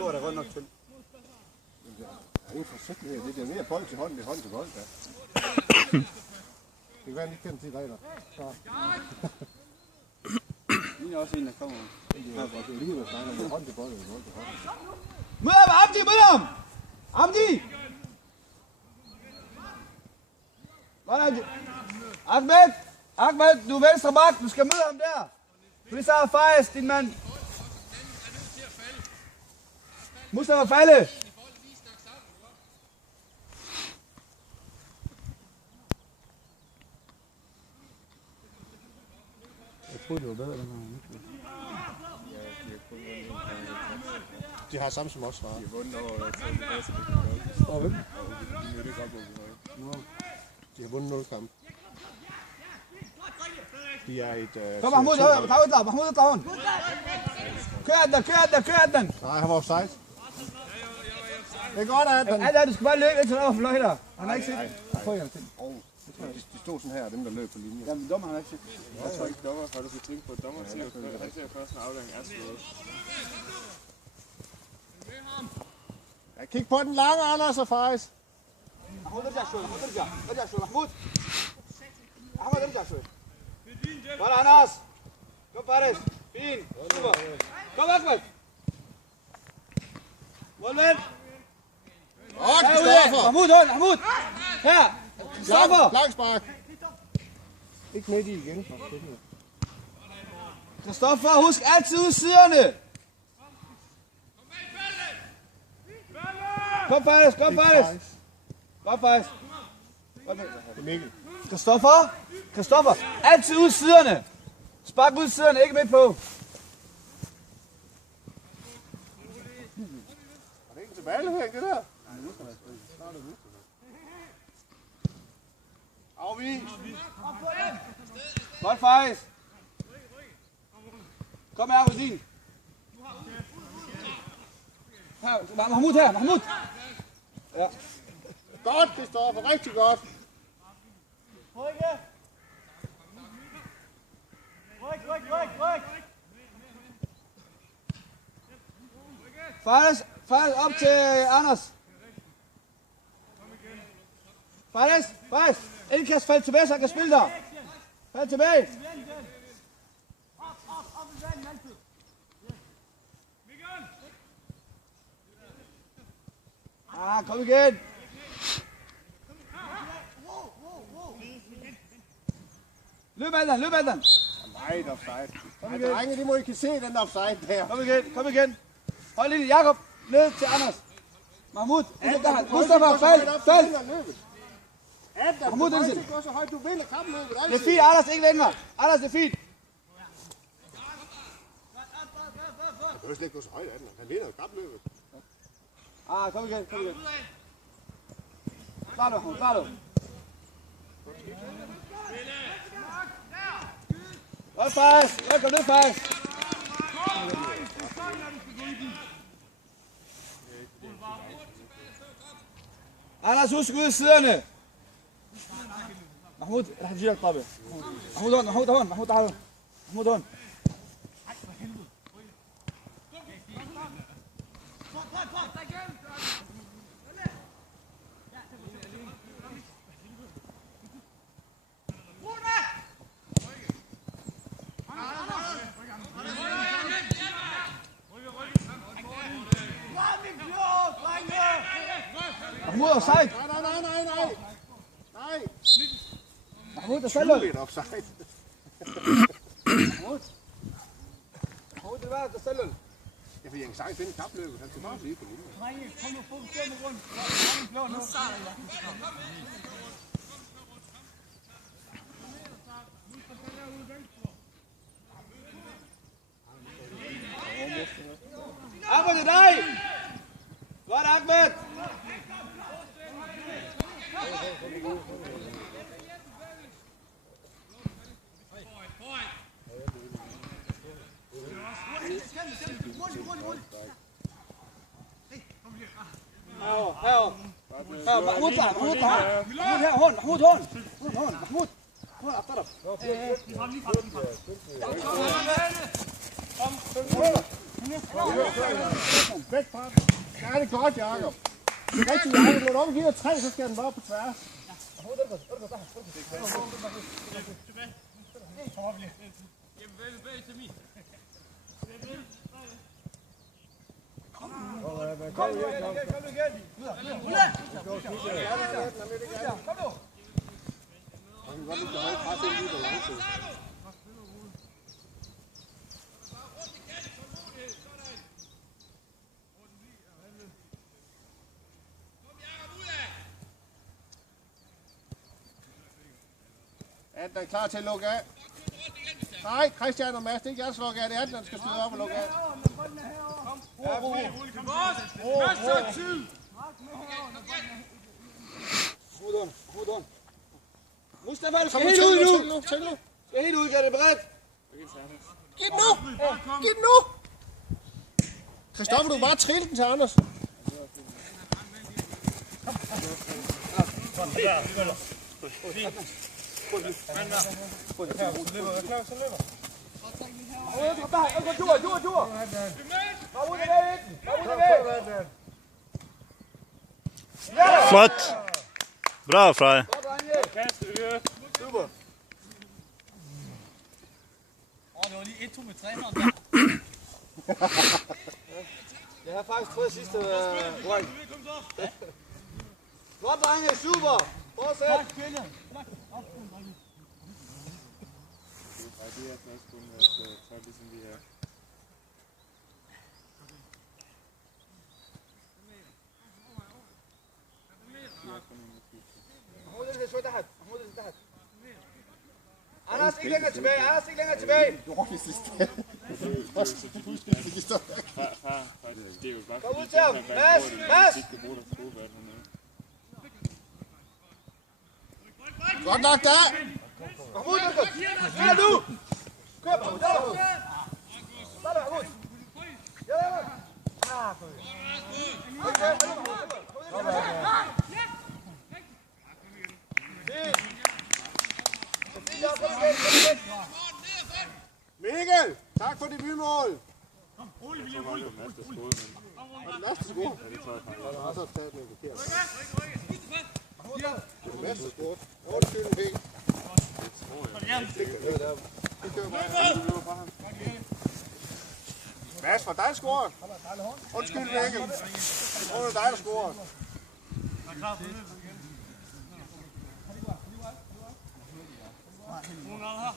Det var da godt nok til. Der er ingen forsikring. Det er mere bold til hånd, det er hånd til bold. Ja. Det kan være, at I ikke kender de regler. Det er også en, der kommer. Det er lige, hvad snakker med hånd til bold. Mød ham, Abdi, mød ham! Abdi! Hvordan? Ahmed, du er venstre bak, du skal møde ham der. Fordi så er Fajs, din mand. Mustafa falde. Jeg troede, det var bedre, den her. De har samme som os, var. De har vundet over Tøjle. Og hvem? De mødte ikke op, hvor vi var. De har vundet 0 kamp. De er et... Kom Mahmoud, tag Mahmoud, tag hun. Kør den. Nej, han var offside. Det er godt, Adnan. Adnan, du skal bare løbe indtil over for løjder. Han har ikke set. Prøv igen. De stod sådan her, dem der løb på linjen. Jamen, dommer han har ikke set. Jeg tror ikke, dommer for, at du skal tænke på, at dommer ser først, når afgangen er slået. Kig på den lange, Anders og Fajs. Mahmoud, ارجع شوي. محمود. احمد ارجع شوي. طلع ناس. كم فارس. فين. كم احمد. والوين. محمود هون محمود. her. Kristoffer. Langspark. Ikke midt i igen. Kristoffer, husk altid ud siderne. Kom Fajs. Det er Mikkel. Kristoffer, altid ud siderne. Spark ud siderne, ikke midt på. Er det ikke tilbagelevering, det der? Afvis. Godt Fajs. Kom her, Rudin. Her, Mahmoud her, Mahmoud. Ja. Godt, Kristoffer, rigtig godt. Fares op til Anders. Fares. Indkast, fald tilbage, så han kan spille der. Fald tilbage. Kom igen. Løb ad den. Nej, offside. Drenge, de må ikke se den offside der. Kom igen. Hold lige, Jakob. Ned til Anders. Mahmoud. Mustafa, fald. Mahmoud, det er ikke så højt, du vinder kampløbet. Det er fint, Anders, ikke længere. Anders, det er fint. Det behøver slet ikke gå så højt, Adnan. Han vinder jo kampløbet. Kom igen. Klar du. Godt Fajs. Kom ned, Fajs. Anders, husk ud i siderne. محمود راح تجي الطابة. محمود هون. محمود offside. Nej. محمود تسلل. Offside. محمود det var تسلل. Ja, fordi han sagde finde kapløbet. Han skal bare blive på linjen. Nej, kom nu fokuser med rundt. Nu starter jeg. Ahmed, det er dig! Godt, Ahmed! محمود طلع محمود هون محمود هون على الطرف Væk fra den. Ja, det er godt, Jacob. Det er rigtigt, Jacob. Når du omgiver 3, så skal den bare på tværs. Kom nu igen. Kom nu. Han kan godt lide at holde presset ind i balance. Adnan er klar til at lukke af. Nej, Christian og Mads, det er ikke jeg, der skal lukke af. Det er Adnan, der skal støde op og lukke af. Hovedånd. Mustafa, du skal helt ud nu. Skal helt ud, gør det bredt. Giv den nu! Giv den nu! Christoffer, du kan bare trille den til Anders. Flot! Bra, Frey. Super. Det var lige 1-2 med træneren. Jeg har faktisk fået sidste point. Godt, drenge. Super. Fortsæt. Nej, det er faktisk kun at tage ligesom vi er. Anders, ikke længere tilbage. Dårligt system. Det er jo bare Kom ud til ham. Mads. Godt nok der. Kom ud, Lukas. Kør nu. Kør på. Mahmoud. Mikkel, tak for debutmål. Ole, vi lige rulle. Og den næste score. Jeg har så taget den forkert. Det er den næste score. Undskyld, Mikkel. Det kører bare. Mads, for dig scorer. Undskyld, Mikkel. Det er dig, der scorer. Nej.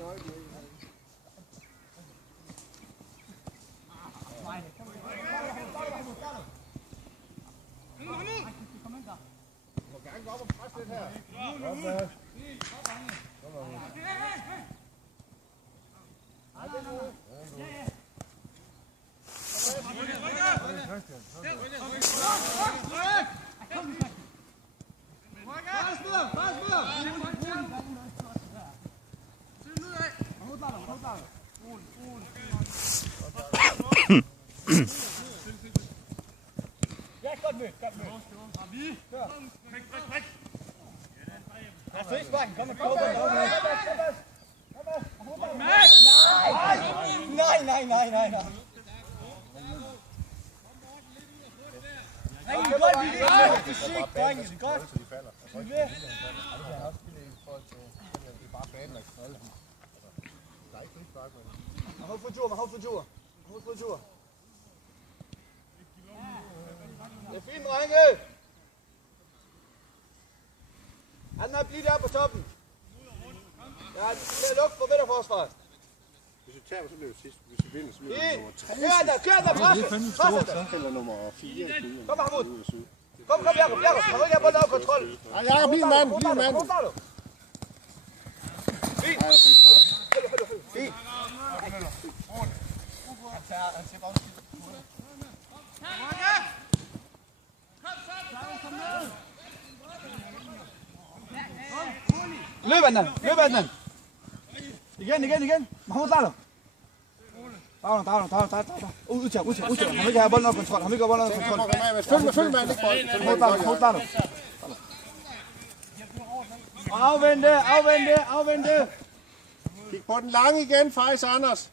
Hold Det er fint, drenge. Han er blivet der på toppen. Ja, de skal lukke for midterforsvaret. Hvis vi taber, så bliver det sidst. Hvis vi vinder, så bliver det nummer 3. Kør der, presse. Eller nummer 4. Kom, Mahmoud. Kom, Jacob. Han vil ikke have bolden af kontrol. Nej, Jacob, bliv en mand. Fint. Fint. Løb Adnan. Igen. Mahmoud, lad dig. Drag. Ud til ham. Han vil ikke have bolden under kontrol. Følg med, ikke bold. Mahmoud, lad dig. Afvente. På den lange igen, Fejs Anders.